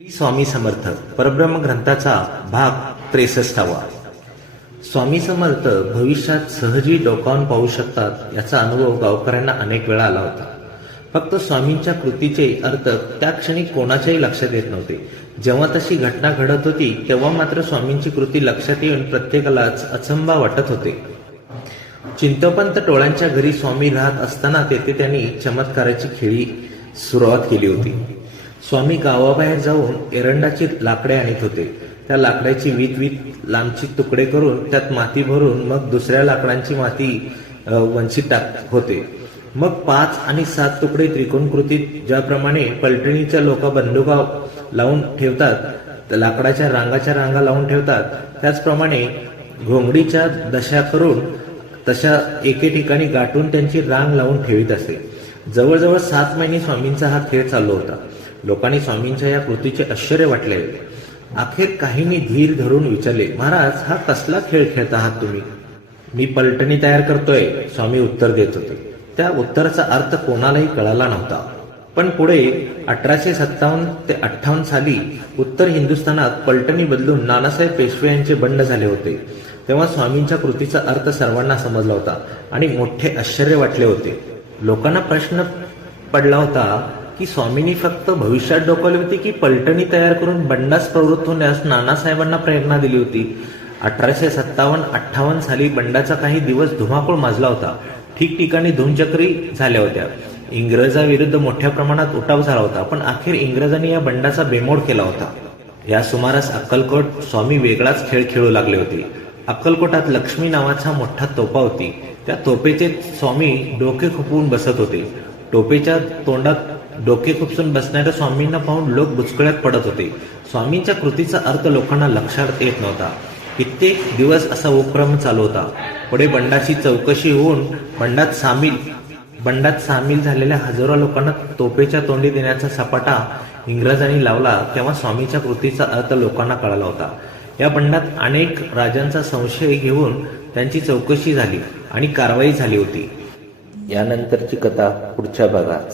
श्री स्वामी समर्थ परब्रह्म ग्रंथाचा भाग 63वा। स्वामी समर्थ भविष्यात सहजी डोकावून पाहू शकतात याचा अनुभव गावकऱ्यांना अनेक वेळा आला होता। फक्त स्वामींच्या कृतीचे अर्थ त्या क्षणी कोणाच्याही लक्षात येत नव्हते। जेव्हा तशी घटना घडत होती तेव्हा मात्र स्वामींची कृती लक्षात येऊन प्रत्येकालाच अचंबा वाटत होते। चिंतोपंत टोळांच्या घरी स्वामी राहत असताना तेथे त्यांनी चमत्काराची खेळी सुरुवात केली होती। स्वामी गावाबाहेर जाऊन एरंडाची लाकडे आणत होते। त्या लाकडाची वीत लांबची तुकडे करून त्यात माती भरून मग दुसऱ्या लाकडांची माती वंचित टाकत होते। मग 5 आणि 7 तुकडे त्रिकोणकृतीत ज्याप्रमाणे पलटणीच्या लोक बंदुका लावून ठेवतात, लाकडाच्या रांगा लावून ठेवतात, त्याचप्रमाणे घोंगडीच्या दशा करून तशा एके ठिकाणी गाठून त्यांची रांग लावून ठेवीत असे। जवळजवळ 7 महिने स्वामींचा हा खेळ चालू होता। लोकांनी स्वामींच्या या कृतीचे आश्चर्य वाटले। अखेर काहींनी धीर धरून विचारले, महाराज हा कसला खेळ खेळत आहात तुम्ही? मी पलटणी तयार करतोय, स्वामी उत्तर देत होते। त्या उत्तराचा अर्थ कोणालाही कळाला नव्हता। पण पुढे 1857 ते 58 साली उत्तर हिंदुस्थानात पलटणी बदलून नानासाहेब पेशवे यांचे बंड झाले होते। तेव्हा स्वामींच्या कृतीचा अर्थ सर्वांना समजला होता आणि मोठे आश्चर्य वाटले होते। लोकांना प्रश्न पडला होता की स्वामींनी फक्त भविष्यात डोकावली होती की पलटणी तयार करून बंडास प्रवृत्त होण्यास नानासाहेबांना प्रेरणा दिली होती। 1857-58 साली बंडाचा काही दिवस धुमाकूळ माजला होता। ठिकठिकाणी धुमचक्री झाल्या होत्या। इंग्रजाविरुद्ध मोठ्या प्रमाणात उठाव झाला होता। पण अखेर इंग्रजांनी या बंडाचा बेमोड केला होता। या सुमारास अक्कलकोट स्वामी वेगळाच खेळ खेळू लागले होते। अक्कलकोटात लक्ष्मी नावाचा मोठा तोफा होती। त्या तोफेचे स्वामी डोके खुपवून बसत होते। टोपेच्या तोंडात डोके खुपसून बसणाऱ्या स्वामींना पाहून लोक बुचकळ्यात पडत होते। स्वामींच्या कृतीचा अर्थ लोकांना लक्षात येत नव्हता। कित्येक दिवस असा उपक्रम चालू होता। पुढे बंडाची चौकशी होऊन बंडात सामील झालेल्या हजारो लोकांना तोपेच्या तोंडी देण्याचा सपाटा इंग्रजांनी लावला। तेव्हा स्वामींच्या कृतीचा अर्थ लोकांना कळाला होता। या बंडात अनेक राजांचा संशय घेऊन त्यांची चौकशी झाली आणि कारवाई झाली होती। यानंतरची कथा पुढच्या भागात।